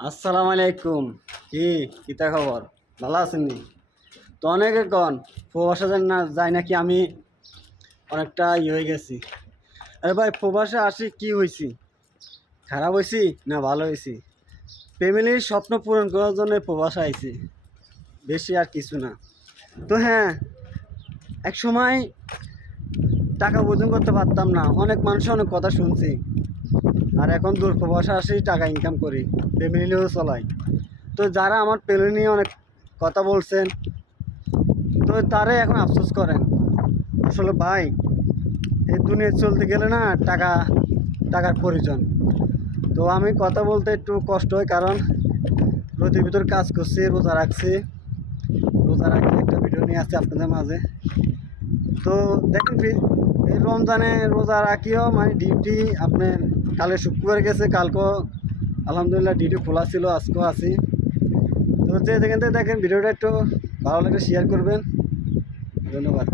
আসসালামু আলাইকুম। কিতা খবর? ভালো আছেন নি? তো অনেকে কন প্রবাসে না যাই নাকি আমি অনেকটা হয়ে গেছি। আরে ভাই, প্রবাসে আসি কি হয়েছি? খারাপ হয়েছি না ভালো হয়েছি? ফ্যামিলির স্বপ্ন পূরণ করার জন্য প্রবাসে আইছি, বেশি আর কিছু না। তো হ্যাঁ, এক সময় টাকা উপার্জন করতে পারতাম না, অনেক মানুষের অনেক কথা শুনছি। আর এখন দূর প্রবাসে আসি, টাকা ইনকাম করি, ফ্যামিলিও চলাই। তো যারা আমার ফ্যামিলি নিয়ে অনেক কথা বলছেন, তো তারাই এখন আফসোস করেন। আসলে ভাই, এই দুনিয়ায় চলতে গেলে না টাকার প্রয়োজন। তো আমি কথা বলতে একটু কষ্ট হয়, কারণ রোদের ভিতর কাজ করছি, রোজা রাখছি। রোজা রাখি একটা ভিডিও নিয়ে আসছি আপনাদের মাঝে। তো দেখেন, এই রমজানে রোজা রাখিও মানে ডিউটি আপনার কালে শুক্রবার গেছে, কালকেও আলহামদুলিল্লাহ ডিউটি খোলা ছিল, আজকেও আছি। তো যেখান থেকে দেখেন ভিডিওটা একটু ভালো লাগলে শেয়ার করবেন। ধন্যবাদ।